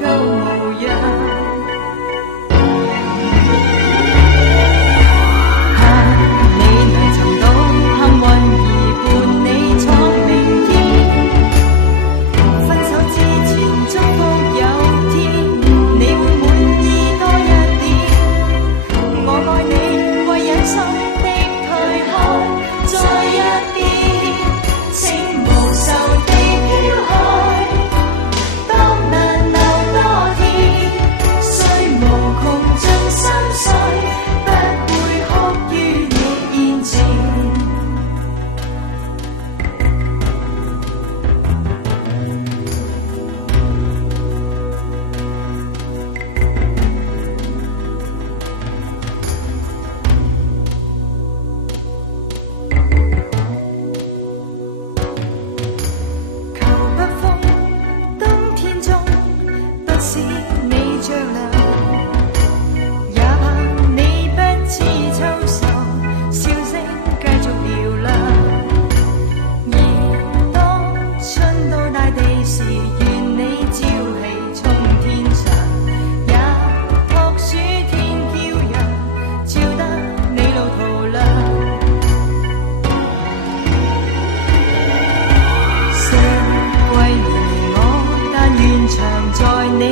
舊模樣。盼你能尋到幸運兒伴你闖明天，分手之前祝福有天你會滿意多一點。我愛你為忍心的退開，再一遍，請無愁地飄開。當難留多天，雖無窮盡心碎，不會哭於你面前。求北風，冬天中不使你着涼，也怕你不知秋愁，笑聲繼續嘹亮。而當春到大地時，願你朝氣衝天上，也託暑天驕陽，照得你路途亮。四季連我，但願常在你